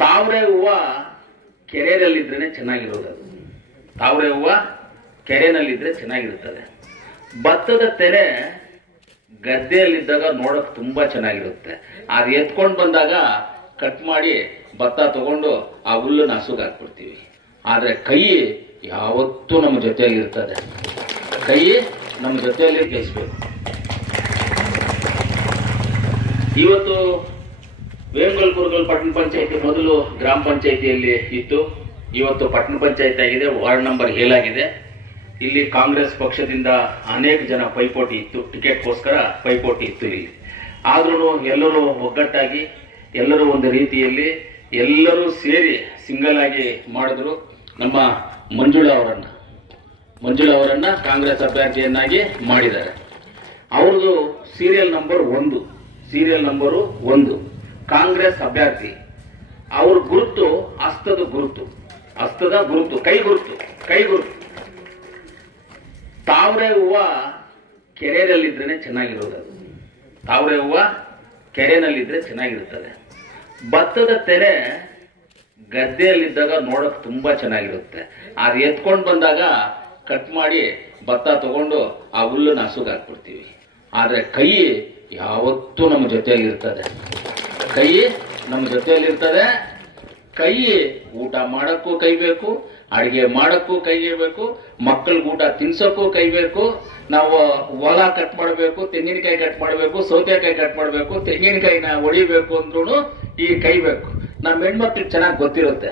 ತಾವರೆ ಹೂವ ಕೆರೆಯಲ್ಲಿದ್ರೇನೆ ಚೆನ್ನಾಗಿರೋದು. ಅದು ತಾವರೆ ಹೂವ ಕೆರೆನಲ್ಲಿದ್ರೆ ಚೆನ್ನಾಗಿರುತ್ತದೆ. ಭತ್ತದ ತೆನೆ ಗದ್ದೆಯಲ್ಲಿದ್ದಾಗ ನೋಡಕ್ ತುಂಬಾ ಚೆನ್ನಾಗಿರುತ್ತೆ. ಅದು ಎತ್ಕೊಂಡು ಬಂದಾಗ ಕಟ್ ಮಾಡಿ ಭತ್ತ ತಗೊಂಡು ಆ ಹುಲ್ಲನ್ನು ಹಸುಗೆ ಹಾಕ್ಬಿಡ್ತೀವಿ. ಆದ್ರೆ ಕೈ ಯಾವತ್ತೂ ನಮ್ಮ ಜೊತೆಯಲ್ಲಿ ಇರ್ತದೆ. ಕೈ ನಮ್ಮ ಜೊತೆಯಲ್ಲಿ ಕೆಲಸಬೇಕು. ಇವತ್ತು ವೇಮಗಲ್ ಕುರುಗಲ್ ಪಟ್ಟಣ ಪಂಚಾಯತಿ ಮೊದಲು ಗ್ರಾಮ ಪಂಚಾಯತಿಯಲ್ಲಿ ಇತ್ತು. ಇವತ್ತು ಪಟ್ಟಣ ಪಂಚಾಯತ್ ಆಗಿದೆ. ವಾರ್ಡ್ ನಂಬರ್ 7 ಆಗಿದೆ. ಇಲ್ಲಿ ಕಾಂಗ್ರೆಸ್ ಪಕ್ಷದಿಂದ ಅನೇಕ ಜನ ಪೈಪೋಟಿ ಇತ್ತು, ಟಿಕೆಟ್ಗೋಸ್ಕರ ಪೈಪೋಟಿ ಇತ್ತು ಇಲ್ಲಿ. ಆದ್ರೂ ಎಲ್ಲರೂ ಒಗ್ಗಟ್ಟಾಗಿ, ಎಲ್ಲರೂ ಒಂದು ರೀತಿಯಲ್ಲಿ ಎಲ್ಲರೂ ಸೇರಿ ಸಿಂಗಲ್ ಆಗಿ ಮಾಡಿದ್ರು. ನಮ್ಮ ಮಂಜುಳಾ ಅವರನ್ನ ಕಾಂಗ್ರೆಸ್ ಅಭ್ಯರ್ಥಿಯನ್ನಾಗಿ ಮಾಡಿದ್ದಾರೆ. ಅವ್ರದ್ದು ಸೀರಿಯಲ್ ನಂಬರು 1 ಕಾಂಗ್ರೆಸ್ ಅಭ್ಯರ್ಥಿ. ಅವ್ರ ಗುರುತು ಹಸ್ತದ ಗುರುತು, ಕೈ ಗುರುತು. ತಾವರೆ ಹೂವ ಕೆರೆಯಲ್ಲಿದ್ರೇನೆ ಚೆನ್ನಾಗಿರೋದು. ಅದು ತಾವರೆ ಹೂವ ಕೆರೆನಲ್ಲಿದ್ರೆ ಚೆನ್ನಾಗಿರುತ್ತದೆ. ಭತ್ತದ ತೆನೆ ಗದ್ದೆಯಲ್ಲಿದ್ದಾಗ ನೋಡಕ್ ತುಂಬಾ ಚೆನ್ನಾಗಿರುತ್ತೆ. ಅದು ಎತ್ಕೊಂಡು ಬಂದಾಗ ಕಟ್ ಮಾಡಿ ಭತ್ತ ತಗೊಂಡು ಆ ಹುಲ್ಲನ್ನು ಹಸುಗೆ ಹಾಕ್ಬಿಡ್ತೀವಿ. ಆದ್ರೆ ಕೈ ಯಾವತ್ತೂ ನಮ್ಮ ಜೊತೆಯಲ್ಲಿ ಇರ್ತದೆ. ಕೈ ಊಟ ಮಾಡಕ್ಕೂ ಕೈ ಬೇಕು, ಅಡಿಗೆ ಮಾಡಕ್ಕೂ ಕೈ ಬೇಕು, ಮಕ್ಕಳಿಗೆ ಊಟ ತಿನ್ಸಕ್ಕೂ ಕೈ ಬೇಕು. ನಾವು ಹೊಲ ಕಟ್ ಮಾಡಬೇಕು, ತೆಂಗಿನಕಾಯಿ ಕಟ್ ಮಾಡಬೇಕು, ಸೌತೆಕಾಯಿ ಕಟ್ ಮಾಡಬೇಕು, ತೆಂಗಿನಕಾಯಿನ ಹೊಡಿಬೇಕು ಅಂದ್ರೂ ಈ ಕೈ ಬೇಕು. ನಮ್ಮ ಹೆಣ್ಮಕ್ಳಿಗೆ ಚೆನ್ನಾಗಿ ಗೊತ್ತಿರುತ್ತೆ.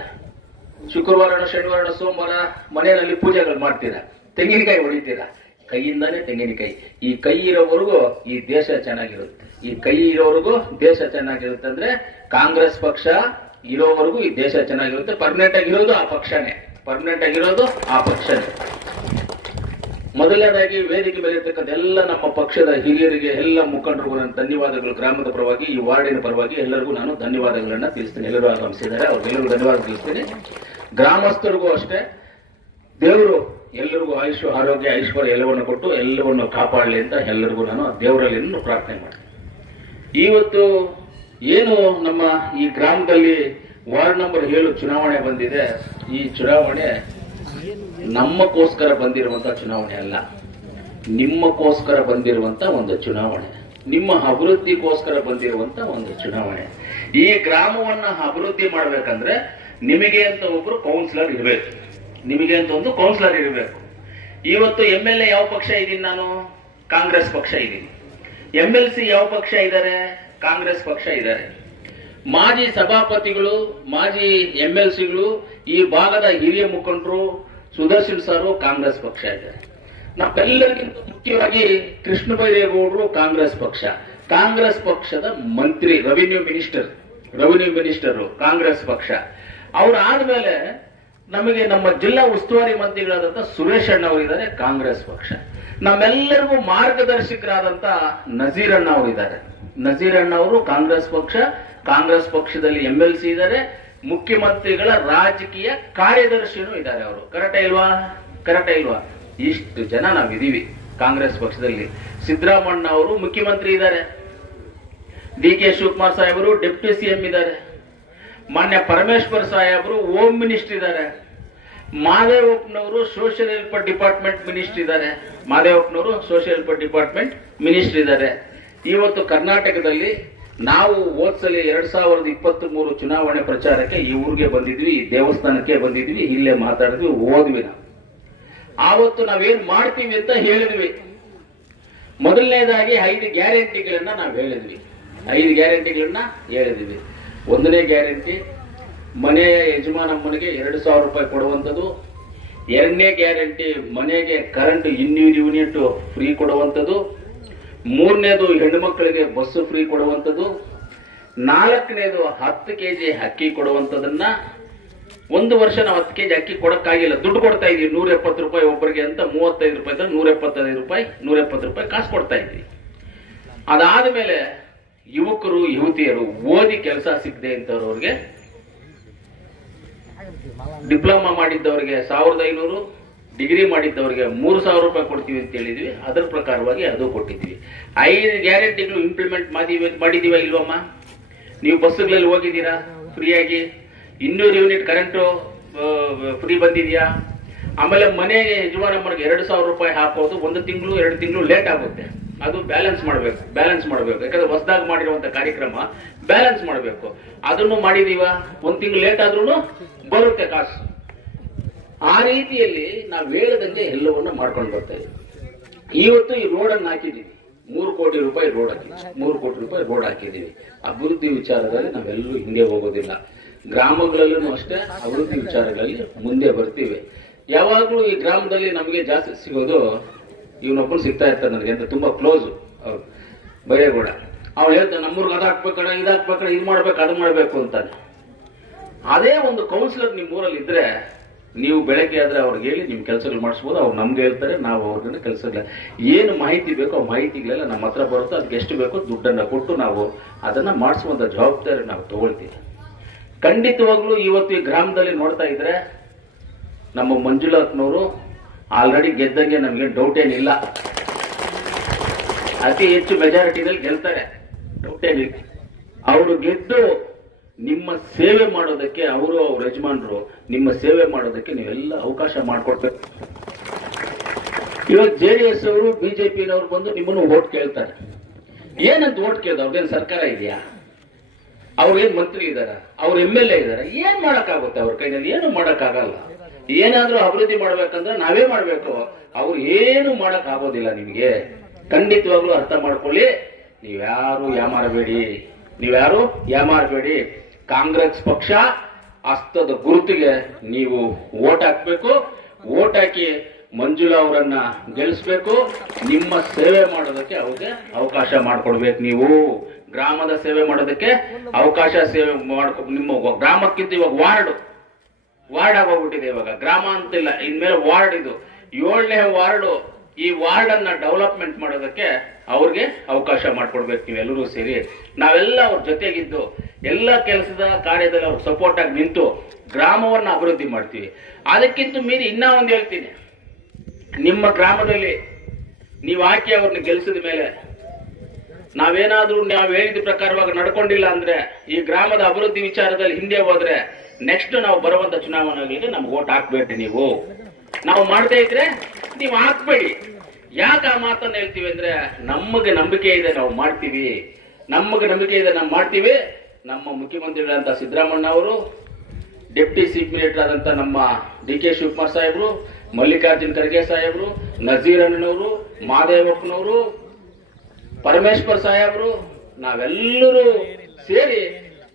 ಶುಕ್ರವಾರ, ಶನಿವಾರ, ಸೋಮವಾರ ಮನೆಯಲ್ಲಿ ಪೂಜೆಗಳು ಮಾಡ್ತೀರಾ, ತೆಂಗಿನಕಾಯಿ ಹೊಡಿತೀರಾ, ಕೈಯಿಂದಾನೇ ತೆಂಗಿನಕಾಯಿ. ಈ ಕೈ ಇರೋವರೆಗೂ ಈ ದೇಶ ಚೆನ್ನಾಗಿರುತ್ತೆ. ಅಂದ್ರೆ ಕಾಂಗ್ರೆಸ್ ಪಕ್ಷ ಇರೋವರೆಗೂ ಈ ದೇಶ ಚೆನ್ನಾಗಿರುತ್ತೆ. ಪರ್ಮನೆಂಟ್ ಆಗಿರೋದು ಆ ಪಕ್ಷನೇ. ಮೊದಲನೇದಾಗಿ ವೇದಿಕೆ ಮೇಲೆ ಇರ್ತಕ್ಕಂಥ ಎಲ್ಲ ನಮ್ಮ ಪಕ್ಷದ ಹಿರಿಯರಿಗೆ, ಎಲ್ಲ ಮುಖಂಡರಿಗೂ ನಾನು ಧನ್ಯವಾದಗಳು. ಗ್ರಾಮದ ಪರವಾಗಿ, ಈ ವಾರ್ಡಿನ ಪರವಾಗಿ ಎಲ್ಲರಿಗೂ ನಾನು ಧನ್ಯವಾದಗಳನ್ನ ತಿಳಿಸ್ತೀನಿ. ಎಲ್ಲರೂ ಆಗಮಿಸಿದ್ದಾರೆ, ಅವ್ರಿಗೆಲ್ಲರಿಗೂ ಧನ್ಯವಾದ ತಿಳಿಸ್ತೀನಿ. ಗ್ರಾಮಸ್ಥರಿಗೂ ಅಷ್ಟೇ, ದೇವರು ಎಲ್ಲರಿಗೂ ಆಯುಷ್, ಆರೋಗ್ಯ, ಐಶ್ವರ್ಯ ಎಲ್ಲವನ್ನು ಕೊಟ್ಟು ಎಲ್ಲವನ್ನು ಕಾಪಾಡಲಿ ಅಂತ ಎಲ್ಲರಿಗೂ ನಾನು ದೇವರಲ್ಲಿ ಪ್ರಾರ್ಥನೆ ಮಾಡ್ತೀನಿ. ಇವತ್ತು ಏನು ನಮ್ಮ ಈ ಗ್ರಾಮದಲ್ಲಿ ವಾರ್ಡ್ ನಂಬರ್ 7 ಚುನಾವಣೆ ಬಂದಿದೆ. ಈ ಚುನಾವಣೆ ನಮ್ಮಕ್ಕೋಸ್ಕರ ಬಂದಿರುವಂತ ಚುನಾವಣೆ ಅಲ್ಲ, ನಿಮ್ಮಕ್ಕೋಸ್ಕರ ಬಂದಿರುವಂತ ಒಂದು ಚುನಾವಣೆ, ನಿಮ್ಮ ಅಭಿವೃದ್ಧಿಗೋಸ್ಕರ ಬಂದಿರುವಂತ ಒಂದು ಚುನಾವಣೆ. ಈ ಗ್ರಾಮವನ್ನ ಅಭಿವೃದ್ಧಿ ಮಾಡ್ಬೇಕಂದ್ರೆ ನಿಮಗೆ ಅಂತ ಒಬ್ರು ಕೌನ್ಸಿಲರ್ ಇರಬೇಕು. ಇವತ್ತು MLA ಯಾವ ಪಕ್ಷ ಇದ್ದೀನಿ ನಾನು? ಕಾಂಗ್ರೆಸ್ ಪಕ್ಷ ಇದ್ದೀನಿ. MLC ಯಾವ ಪಕ್ಷ ಇದ್ದಾರೆ? ಕಾಂಗ್ರೆಸ್ ಪಕ್ಷ ಇದ್ದಾರೆ. ಮಾಜಿ ಸಭಾಪತಿಗಳು, ಮಾಜಿ MLCಗಳು, ಈ ಭಾಗದ ಹಿರಿಯ ಮುಖಂಡರು, ಸುದರ್ಶನ್ ಸಾರು ಕಾಂಗ್ರೆಸ್ ಪಕ್ಷ ಇದ್ದಾರೆ. ನಾವೆಲ್ಲರಿಗಿಂತ ಮುಖ್ಯವಾಗಿ ಕೃಷ್ಣ ಬೈರೇಗೌಡರು ಕಾಂಗ್ರೆಸ್ ಪಕ್ಷದ ಮಂತ್ರಿ, ರೆವಿನ್ಯೂ ಮಿನಿಸ್ಟರ್ ಕಾಂಗ್ರೆಸ್ ಪಕ್ಷ. ಅವರಾದ್ಮೇಲೆ ನಮಗೆ ನಮ್ಮ ಜಿಲ್ಲಾ ಉಸ್ತುವಾರಿ ಮಂತ್ರಿಗಳಾದಂತ ಸುರೇಶ್ ಅಣ್ಣ ಅವರಿದ್ದಾರೆ, ಕಾಂಗ್ರೆಸ್ ಪಕ್ಷ. ನಮ್ಮೆಲ್ಲರಿಗೂ ಮಾರ್ಗದರ್ಶಕರಾದಂತ ನಜೀರ್ ಅಣ್ಣ ಅವರಿದ್ದಾರೆ. ನಜೀರ್ ಅಣ್ಣ ಅವರು ಕಾಂಗ್ರೆಸ್ ಪಕ್ಷದಲ್ಲಿ MLC ಇದ್ದಾರೆ. ಮುಖ್ಯಮಂತ್ರಿಗಳ ರಾಜಕೀಯ ಕಾರ್ಯದರ್ಶಿನೂ ಇದ್ದಾರೆ ಅವರು. ಕರೆಕ್ಟೇ ಇಲ್ವಾ? ಇಷ್ಟು ಜನ ನಾವಿದೀವಿ ಕಾಂಗ್ರೆಸ್ ಪಕ್ಷದಲ್ಲಿ. ಸಿದ್ದರಾಮಣ್ಣ ಅವರು ಮುಖ್ಯಮಂತ್ರಿ ಇದ್ದಾರೆ. DK ಶಿವಕುಮಾರ್ ಸಾಹೇಬರು ಡೆಪ್ಯೂಟಿ CM ಇದ್ದಾರೆ. ಮಾನ್ಯ ಪರಮೇಶ್ವರ್ ಸಾಹೇಬರು ಹೋಮ್ ಮಿನಿಸ್ಟರ್ ಇದ್ದಾರೆ. ಮಾದೇವಪ್ಪನವರು ಸೋಷಿಯಲ್ ವೆಲ್ಫೇರ್ ಡಿಪಾರ್ಟ್ಮೆಂಟ್ ಮಿನಿಸ್ಟರ್ ಇದ್ದಾರೆ. ಇವತ್ತು ಕರ್ನಾಟಕದಲ್ಲಿ ನಾವು ಹೋದ್ಸಲಿ 2023 ಚುನಾವಣೆ ಪ್ರಚಾರಕ್ಕೆ ಈ ಊರಿಗೆ ಬಂದಿದ್ವಿ, ಈ ದೇವಸ್ಥಾನಕ್ಕೆ ಬಂದಿದ್ವಿ, ಇಲ್ಲೇ ಮಾತಾಡಿದ್ವಿ, ಹೋದ್ವಿ. ನಾವು ಆವತ್ತು ನಾವೇನ್ ಮಾಡ್ತೀವಿ ಅಂತ ಹೇಳಿದ್ವಿ. ಮೊದಲನೇದಾಗಿ 5 ಗ್ಯಾರಂಟಿಗಳನ್ನ ನಾವು ಹೇಳಿದ್ವಿ. 5 ಗ್ಯಾರಂಟಿಗಳನ್ನ ಹೇಳಿದ್ವಿ. 1ನೇ ಗ್ಯಾರಂಟಿ ಮನೆಯ ಯಜಮಾನಮ್ಮನಿಗೆ 2,000 ರೂಪಾಯಿ ಕೊಡುವಂಥದ್ದು. 2ನೇ ಗ್ಯಾರಂಟಿ ಮನೆಗೆ ಕರೆಂಟ್ 200 ಯೂನಿಟ್ ಫ್ರೀ ಕೊಡುವಂಥದ್ದು. 3ನೇದು ಹೆಣ್ಣು ಮಕ್ಕಳಿಗೆ ಬಸ್ ಫ್ರೀ ಕೊಡುವಂಥದ್ದು. 4ನೇದು 10 kg ಅಕ್ಕಿ ಕೊಡುವಂಥದ್ದನ್ನ. 1 ವರ್ಷ ನಾವು 10 kg ಅಕ್ಕಿ ಕೊಡಕ್ಕಾಗಿಲ್ಲ, ದುಡ್ಡು ಕೊಡ್ತಾ ಇದೀವಿ 170 ರೂಪಾಯಿ ಒಬ್ಬರಿಗೆ ಅಂತ. 35 ರೂಪಾಯಿ 170 ರೂಪಾಯಿ ಕಾಸು ಕೊಡ್ತಾ ಇದ್ವಿ. ಅದಾದ್ಮೇಲೆ ಯುವಕರು ಯುವತಿಯರು ಓದಿ ಕೆಲಸ ಸಿಗದೆ ಅಂತವ್ರವ್ರಿಗೆ, ಡಿಪ್ಲೊಮಾ ಮಾಡಿದ್ದವರಿಗೆ 1500, ಡಿಗ್ರಿ ಮಾಡಿದ್ದವರಿಗೆ 3000 ರೂಪಾಯಿ ಕೊಡ್ತೀವಿ ಅಂತ ಹೇಳಿದ್ವಿ. ಅದರ ಪ್ರಕಾರವಾಗಿ ಅದು ಕೊಟ್ಟಿದ್ವಿ. 5 ಗ್ಯಾರಂಟಿಗಳು ಇಂಪ್ಲಿಮೆಂಟ್ ಮಾಡಿದೀವ ಇಲ್ವಮ್ಮ? ನೀವು ಬಸ್ಗಳಲ್ಲಿ ಹೋಗಿದ್ದೀರಾ ಫ್ರೀಯಾಗಿ? 200 ಯೂನಿಟ್ ಕರೆಂಟು ಫ್ರೀ ಬಂದಿದೆಯಾ? ಆಮೇಲೆ ಮನೆ ಯಜಮಾನಮ್ಮನಿಗೆ 2,000 ರೂಪಾಯಿ ಹಾಕೋದು 1 ತಿಂಗಳು 2 ತಿಂಗಳು ಲೇಟ್ ಆಗುತ್ತೆ. ಅದು ಬ್ಯಾಲೆನ್ಸ್ ಮಾಡಬೇಕು. ಯಾಕಂದ್ರೆ ಹೊಸದಾಗಿ ಮಾಡಿರುವಂತ ಕಾರ್ಯಕ್ರಮ ಬ್ಯಾಲೆನ್ಸ್ ಮಾಡಬೇಕು. ಅದನ್ನು ಮಾಡಿದೀವ, 1 ತಿಂಗಳು ಲೇಟ್ ಆದ್ರೂ ಬರುತ್ತೆ ಕಾಸು. ಆ ರೀತಿಯಲ್ಲಿ ನಾವು ಹೇಳದಂಗೆ ಎಲ್ಲವನ್ನು ಮಾಡ್ಕೊಂಡು ಬರ್ತಾ ಇದ್ದೀವಿ. ಇವತ್ತು ಈ ರೋಡ್ ಅನ್ನು ಹಾಕಿದೀವಿ, 3 ಕೋಟಿ ರೂಪಾಯಿ ರೋಡ್ ಹಾಕಿದ್ವಿ. 3 ಕೋಟಿ ರೂಪಾಯಿ ರೋಡ್ ಹಾಕಿದೀವಿ. ಅಭಿವೃದ್ಧಿ ವಿಚಾರದಲ್ಲಿ ನಾವೆಲ್ಲೂ ಹಿಂದೆ ಹೋಗೋದಿಲ್ಲ. ಗ್ರಾಮಗಳಲ್ಲೂ ಅಷ್ಟೇ ಅಭಿವೃದ್ಧಿ ವಿಚಾರಗಳಲ್ಲಿ ಮುಂದೆ ಬರ್ತೀವಿ. ಯಾವಾಗ್ಲೂ ಈ ಗ್ರಾಮದಲ್ಲಿ ನಮಗೆ ಜಾಸ್ತಿ ಸಿಗೋದು ಇವನೊಬ್ಬರು ಸಿಗ್ತಾ ಇರ್ತಾರೆ ನನಗೆ ಅಂತ, ತುಂಬಾ ಕ್ಲೋಸ್ ಅವ್ರು, ಬೈರೇಗೌಡ. ಅವ್ರು ಹೇಳ್ತಾರೆ ನಮ್ಮೂರ್ಗೆ ಅದು ಹಾಕ್ಬೇಕಣ, ಇದು ಹಾಕ್ಬೇಕಣ, ಇದು ಮಾಡ್ಬೇಕು, ಅದು ಮಾಡ್ಬೇಕು ಅಂತಾನೆ. ಅದೇ ಒಂದು ಕೌನ್ಸಿಲರ್ ನಿಮ್ಮ ಊರಲ್ಲಿ ಇದ್ರೆ ನೀವು ಬೆಳಗ್ಗೆ ಆದ್ರೆ ಅವ್ರಿಗೆ ಹೇಳಿ ನಿಮ್ ಕೆಲಸಗಳು ಮಾಡಿಸ್ಬೋದು. ಅವ್ರು ನಮ್ಗೆ ಹೇಳ್ತಾರೆ, ನಾವು ಅವ್ರಿಗೆ ಕೆಲಸಗಳ ಏನು ಮಾಹಿತಿ ಬೇಕೋ ಆ ಮಾಹಿತಿಗಳೆಲ್ಲ ನಮ್ಮ ಹತ್ರ ಬರುತ್ತೋ, ಅದಕ್ಕೆ ಎಷ್ಟು ಬೇಕೋ ದುಡ್ಡನ್ನ ಕೊಟ್ಟು ನಾವು ಅದನ್ನ ಮಾಡಿಸುವಂತ ಜವಾಬ್ದಾರಿ ನಾವು ತಗೊಳ್ತೀವಿ. ಖಂಡಿತವಾಗ್ಲೂ ಇವತ್ತು ಈ ಗ್ರಾಮದಲ್ಲಿ ನೋಡ್ತಾ ಇದ್ರೆ ನಮ್ಮ ಮಂಜುಳಾತ್ನವರು ಆಲ್ರೆಡಿ ಗೆದ್ದಂಗೆ ನಮ್ಗೆ ಡೌಟ್ ಏನಿಲ್ಲ. ಅತಿ ಹೆಚ್ಚು ಮೆಜಾರಿಟಿನಲ್ಲಿ ಗೆಲ್ತಾರೆ, ಡೌಟ್ ಏನಿಲ್ಲ. ಅವರು ಗೆದ್ದು ನಿಮ್ಮ ಸೇವೆ ಮಾಡೋದಕ್ಕೆ, ಅವರು ಅವ್ರ ಯಜಮಾನರು ನಿಮ್ಮ ಸೇವೆ ಮಾಡೋದಕ್ಕೆ ನೀವೆಲ್ಲ ಅವಕಾಶ ಮಾಡಿಕೊಡ್ಬೇಕು. ಇವಾಗ JDS ಅವರು ಬಿಜೆಪಿನವ್ರು ಬಂದು ನಿಮ್ಮನ್ನು ಓಟ್ ಕೇಳ್ತಾರೆ. ಏನಂತ ಓಟ್ ಕೇಳ್ದ? ಅವ್ರದ್ದೇನು ಸರ್ಕಾರ ಇದೆಯಾ? ಅವ್ರೇನ್ ಮಂತ್ರಿ ಇದಾರ? ಅವ್ರ MLA ಇದಾರ? ಏನ್ ಮಾಡಕ್ಕಾಗುತ್ತೆ ಅವ್ರ ಕೈನಲ್ಲಿ? ಏನು ಮಾಡಕ್ಕಾಗಲ್ಲ. ಏನಾದ್ರೂ ಅಭಿವೃದ್ಧಿ ಮಾಡ್ಬೇಕಂದ್ರೆ ನಾವೇ ಮಾಡ್ಬೇಕು. ಅವ್ರು ಏನು ಮಾಡಕ್ ಆಗೋದಿಲ್ಲ. ನಿಮ್ಗೆ ಖಂಡಿತವಾಗ್ಲೂ ಅರ್ಥ ಮಾಡ್ಕೊಳ್ಳಿ. ನೀವ್ಯಾರು ಯಾಮಾರಬೇಡಿ. ಕಾಂಗ್ರೆಸ್ ಪಕ್ಷ ಹಸ್ತದ ಗುರುತಿಗೆ ನೀವು ಓಟ್ ಹಾಕ್ಬೇಕು. ಓಟ್ ಹಾಕಿ ಮಂಜುಳಾ ಅವರನ್ನ ಗೆಲ್ಲಿಸ್ಬೇಕು. ನಿಮ್ಮ ಸೇವೆ ಮಾಡೋದಕ್ಕೆ ಅವ್ರಿಗೆ ಅವಕಾಶ ಮಾಡ್ಕೊಡ್ಬೇಕು. ನೀವು ಗ್ರಾಮದ ಸೇವೆ ಮಾಡೋದಕ್ಕೆ ಅವಕಾಶ ಸೇವೆ ಮಾಡ್ಕೊ. ನಿಮ್ಮ ಗ್ರಾಮಕ್ಕಿಂತ ಇವಾಗ ವಾರ್ಡ್ ಆಗೋಗ್ಬಿಟ್ಟಿದೆ. ಇವಾಗ ಗ್ರಾಮ ಅಂತಿಲ್ಲ, ಇನ್ಮೇಲೆ ವಾರ್ಡ್. ಇದು 7ನೇ ವಾರ್ಡು. ಈ ವಾರ್ಡ್ ಅನ್ನ ಡೆವಲಪ್ಮೆಂಟ್ ಮಾಡೋದಕ್ಕೆ ಅವ್ರಿಗೆ ಅವಕಾಶ ಮಾಡ್ಕೊಡ್ಬೇಕು. ನೀವೆಲ್ಲರೂ ಸೇರಿ ನಾವೆಲ್ಲ ಅವ್ರ ಜೊತೆಗಿದ್ದು ಎಲ್ಲ ಕೆಲಸದ ಕಾರ್ಯದಲ್ಲಿ ಅವ್ರಿಗೆ ಸಪೋರ್ಟ್ ಆಗಿ ನಿಂತು ಗ್ರಾಮವನ್ನ ಅಭಿವೃದ್ಧಿ ಮಾಡ್ತೀವಿ. ಅದಕ್ಕಿಂತ ಮೀರಿ ಇನ್ನ ಒಂದು ಹೇಳ್ತೀನಿ, ನಿಮ್ಮ ಗ್ರಾಮದಲ್ಲಿ ನೀವು ಹಾಕಿ ಅವ್ರನ್ನ ಗೆಲ್ಸಿದ ಮೇಲೆ ನಾವೇನಾದ್ರೂ ನಾವು ಹೇಳಿದ ಪ್ರಕಾರವಾಗಿ ನಡ್ಕೊಂಡಿಲ್ಲ ಅಂದ್ರೆ, ಈ ಗ್ರಾಮದ ಅಭಿವೃದ್ಧಿ ವಿಚಾರದಲ್ಲಿ ಹಿಂದೆ ಹೋದ್ರೆ ನೆಕ್ಸ್ಟ್ ನಾವು ಬರುವಂತ ಚುನಾವಣೆಗಳಿಗೆ ನಮ್ಗೆ ಓಟ್ ಹಾಕ್ಬೇಡಿ. ನೀವು ನಾವು ಮಾಡದೇ ಇದ್ರೆ ನೀವು ಹಾಕ್ಬೇಡಿ. ಯಾಕೆ ಆ ಮಾತನ್ನ ಹೇಳ್ತೀವಿ ಅಂದ್ರೆ, ನಮಗೆ ನಂಬಿಕೆ ಇದೆ, ನಾವು ಮಾಡ್ತೀವಿ. ನಮ್ಮ ಮುಖ್ಯಮಂತ್ರಿಗಳಂತ ಸಿದ್ದರಾಮಣ್ಣ ಅವರು, ಡೆಪ್ಟಿ ಚೀಫ್ ಮಿನಿಸ್ಟರ್ ಆದಂತ ನಮ್ಮ DK ಶಿವಕುಮಾರ್ ಸಾಹೇಬ್ರು, ಮಲ್ಲಿಕಾರ್ಜುನ್ ಖರ್ಗೆ ಸಾಹೇಬ್ರು, ನಜೀರ್ ಅಣ್ಣನವರು, ಮಾದೇವಪ್ಪನವರು, ಪರಮೇಶ್ವರ್ ಸಾಹೇಬ್ರು, ನಾವೆಲ್ಲರೂ ಸೇರಿ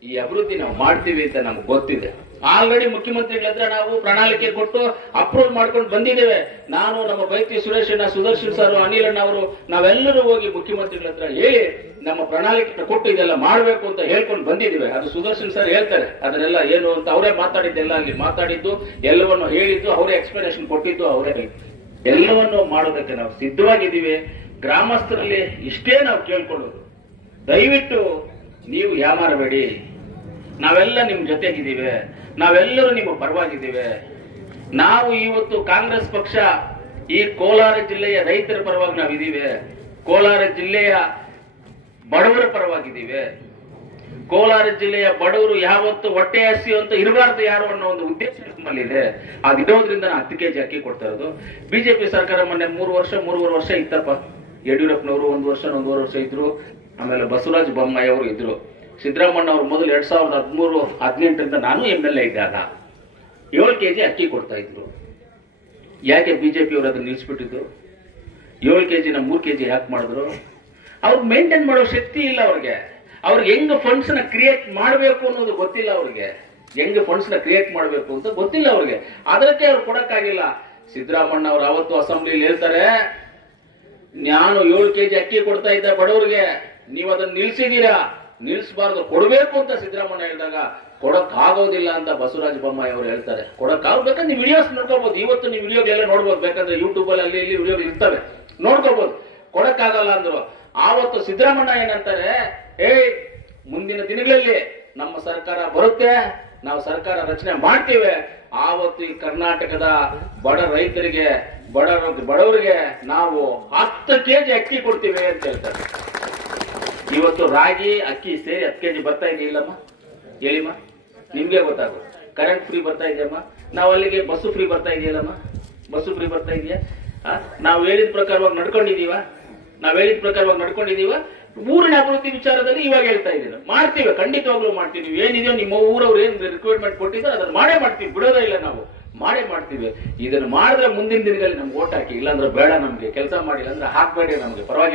ಈ ಅಭಿವೃದ್ಧಿ ನಾವು ಮಾಡ್ತೀವಿ ಅಂತ ನಮ್ಗೆ ಗೊತ್ತಿದೆ. ಆಲ್ರೆಡಿ ಮುಖ್ಯಮಂತ್ರಿಗಳ ಹತ್ರ ನಾವು ಪ್ರಣಾಳಿಕೆ ಕೊಟ್ಟು ಅಪ್ರೂವ್ ಮಾಡ್ಕೊಂಡು ಬಂದಿದ್ದೇವೆ. ನಾನು, ನಮ್ಮ ಬೈತಿ ಸುರೇಶ್ ಅಣ್ಣ, ಸುದರ್ಶನ್ ಸರ್, ಅನಿಲ್ ಅಣ್ಣ ಅವರು, ನಾವೆಲ್ಲರೂ ಹೋಗಿ ಮುಖ್ಯಮಂತ್ರಿಗಳ ಹತ್ರ ಹೇಳಿ ನಮ್ಮ ಪ್ರಣಾಳಿಕೆ ಕೊಟ್ಟು ಇದೆಲ್ಲ ಮಾಡಬೇಕು ಅಂತ ಹೇಳ್ಕೊಂಡು ಬಂದಿದ್ದೇವೆ. ಅದು ಸುದರ್ಶನ್ ಸರ್ ಹೇಳ್ತಾರೆ ಅದನ್ನೆಲ್ಲ ಏನು ಅಂತ. ಅವರೇ ಮಾತಾಡಿದ್ದೆಲ್ಲ, ಅಲ್ಲಿ ಮಾತಾಡಿದ್ದು ಎಲ್ಲವನ್ನು ಹೇಳಿದ್ದು ಅವರೇ, ಎಕ್ಸ್ಪ್ಲನೇಷನ್ ಕೊಟ್ಟಿದ್ದು ಅವರೇ. ಎಲ್ಲವನ್ನು ಮಾಡೋದಕ್ಕೆ ನಾವು ಸಿದ್ಧವಾಗಿದ್ದೀವಿ. ಗ್ರಾಮಸ್ಥರಲ್ಲಿ ಇಷ್ಟೇ ನಾವು ಕೇಳ್ಕೊಳ್ಳೋದು, ದಯವಿಟ್ಟು ನೀವು ಯಾಮಾರಬೇಡಿ. ನಾವೆಲ್ಲ ನಿಮ್ ಜೊತೆಗಿದ್ದೀವಿ, ನಾವೆಲ್ಲರೂ ನಿಮ್ಮ ಪರವಾಗಿದ್ದೀವಿ. ನಾವು ಇವತ್ತು ಕಾಂಗ್ರೆಸ್ ಪಕ್ಷ ಈ ಕೋಲಾರ ಜಿಲ್ಲೆಯ ರೈತರ ಪರವಾಗಿ ನಾವಿದ್ದೀವಿ. ಕೋಲಾರ ಜಿಲ್ಲೆಯ ಬಡವರ ಪರವಾಗಿದ್ದೀವಿ. ಕೋಲಾರ ಜಿಲ್ಲೆಯ ಬಡವರು ಯಾವತ್ತು ಹೊಟ್ಟೆ ಹಸಿ ಅಂತ ಇರಬಾರ್ದು ಯಾರು ಅನ್ನೋ ಒಂದು ಉದ್ದೇಶ ನಮ್ಮಲ್ಲಿದೆ. ಅದಿರೋದ್ರಿಂದ 10 ಕೆಜಿ ಅಕ್ಕಿ ಕೊಡ್ತಾ ಇರೋದು. ಬಿಜೆಪಿ ಸರ್ಕಾರ ಮೊನ್ನೆ 3 ವರ್ಷ ಇತ್ತಪ್ಪ. ಯಡಿಯೂರಪ್ಪನವರು 1 ವರ್ಷ 1.5 ವರ್ಷ ಇದ್ರು. ಆಮೇಲೆ ಬಸವರಾಜ ಬೊಮ್ಮಾಯಿ ಅವರು ಇದ್ರು. ಸಿದ್ದರಾಮಣ್ಣ ಅವರು ಮೊದಲು 2013-18 ನಾನು MLA ಇದ್ದಾಗ 7 ಕೆಜಿ ಅಕ್ಕಿ ಕೊಡ್ತಾ ಇದ್ರು. ಯಾಕೆ ಬಿಜೆಪಿ ಅವರು ಅದನ್ನ ನಿಲ್ಲಿಸ್ಬಿಟ್ಟಿದ್ರು? 7 ಕೆಜಿನ 3 ಕೆಜಿ ಯಾಕೆ ಮಾಡಿದ್ರು? ಅವ್ರು ಮೇಂಟೈನ್ ಮಾಡೋ ಶಕ್ತಿ ಇಲ್ಲ ಅವ್ರಿಗೆ. ಅವ್ರಿಗೆ ಹೆಂಗ್ ಫಂಡ್ಸ್ ನ ಕ್ರಿಯೇಟ್ ಮಾಡಬೇಕು ಅನ್ನೋದು ಗೊತ್ತಿಲ್ಲ ಅವ್ರಿಗೆ. ಹೆಂಗ್ ಫಂಡ್ಸ್ ನ ಕ್ರಿಯೇಟ್ ಮಾಡಬೇಕು ಅಂತ ಗೊತ್ತಿಲ್ಲ ಅವ್ರಿಗೆ. ಅದಕ್ಕೆ ಅವ್ರು ಕೊಡಕ್ಕಾಗಿಲ್ಲ. ಸಿದ್ದರಾಮಣ್ಣ ಅವರು ಅವತ್ತು ಅಸೆಂಬ್ಲಿಲಿ ಹೇಳ್ತಾರೆ, ನಾನು 7 ಕೆಜಿ ಅಕ್ಕಿ ಕೊಡ್ತಾ ಇದ್ದ ಬಡವರಿಗೆ, ನೀವು ಅದನ್ನ ನಿಲ್ಸಿದೀರಾ, ನಿಲ್ಸಬಾರ್ದು, ಕೊಡಬೇಕು ಅಂತ ಸಿದ್ದರಾಮಣ್ಣ ಹೇಳಿದಾಗ ಕೊಡಕ್ ಆಗೋದಿಲ್ಲ ಅಂತ ಬಸವರಾಜ ಬೊಮ್ಮಾಯಿ ಅವರು ಹೇಳ್ತಾರೆ. ಕೊಡಕ್ ಆಗ್ಬೇಕಂದ್ರೆ ನೀವು ವಿಡಿಯೋಸ್ ನೋಡ್ಕೋಬಹುದು. ಇವತ್ತು ನೀವು ವಿಡಿಯೋಗೆಲ್ಲ ನೋಡ್ಬೋದು, ಬೇಕಂದ್ರೆ ಯೂಟ್ಯೂಬ್ ಅಲ್ಲಿ ಇಲ್ಲಿ ವಿಡಿಯೋ ಇರ್ತವೆ, ನೋಡ್ಕೋಬಹುದು. ಕೊಡಕ್ ಆಗಲ್ಲ ಅಂದ್ರು. ಆವತ್ತು ಸಿದ್ದರಾಮಣ್ಣ ಏನಂತಾರೆ, ಮುಂದಿನ ದಿನಗಳಲ್ಲಿ ನಮ್ಮ ಸರ್ಕಾರ ಬರುತ್ತೆ, ನಾವು ಸರ್ಕಾರ ರಚನೆ ಮಾಡ್ತೀವಿ, ಆವತ್ತು ಈ ಕರ್ನಾಟಕದ ಬಡ ರೈತರಿಗೆ, ಬಡವರಿಗೆ ನಾವು 10 ಕೆಜಿ ಅಕ್ಕಿ ಕೊಡ್ತೀವಿ ಅಂತ ಹೇಳ್ತಾರೆ. ಇವತ್ತು ರಾಗಿ ಅಕ್ಕಿ ಸೇರಿ 10 ಕೆಜಿ ಬರ್ತಾ ಇದೆಯಿಲ್ಲಮ್ಮ? ಹೇಳಿಮ್ಮ, ನಿಮ್ಗೆ ಗೊತ್ತಾಗುತ್ತೆ. ಕರೆಂಟ್ ಫ್ರೀ ಬರ್ತಾ ಇದೆಯಮ್ಮ. ನಾವು ಅಲ್ಲಿಗೆ ಬಸ್ಸು ಫ್ರೀ ಬರ್ತಾ ಇದೆಯಲ್ಲಮ್ಮ, ಬಸ್ಸು ಫ್ರೀ ಬರ್ತಾ ಇದೆಯಾ? ನಾವು ಹೇಳಿದ ಪ್ರಕಾರವಾಗಿ ನಡ್ಕೊಂಡಿದೀವ. ಊರಿನ ಅಭಿವೃದ್ಧಿ ವಿಚಾರದಲ್ಲಿ ಇವಾಗ ಹೇಳ್ತಾ ಇದ್ದೀನಿ, ಮಾಡ್ತೀವಿ, ಖಂಡಿತವಾಗ್ಲೂ ಮಾಡ್ತೀವಿ. ಏನಿದೆಯೋ ನಿಮ್ಮ ಊರವ್ರು ಏನ್ ರಿಕ್ವೈರ್ಮೆಂಟ್ ಕೊಟ್ಟಿದ್ದಾರೆ ಅದನ್ನ ಮಾಡೇ ಮಾಡ್ತೀವಿ, ಬಿಡೋದೇ ಇಲ್ಲ, ನಾವು ಮಾಡೇ ಮಾಡ್ತೀವಿ. ಇದನ್ನ ಮಾಡಿದ್ರೆ ಮುಂದಿನ ದಿನಗಳಲ್ಲಿ ನಮ್ಗೆ ಓಟ್ ಹಾಕಿ, ಇಲ್ಲಾಂದ್ರೆ ಬೇಡ, ನಮ್ಗೆ ಕೆಲಸ ಮಾಡಿಲ್ಲ ಅಂದ್ರೆ ಹಾಕ್ಬೇಡಿ, ನಮ್ಗೆ ಪರವಾಗಿಲ್ಲ.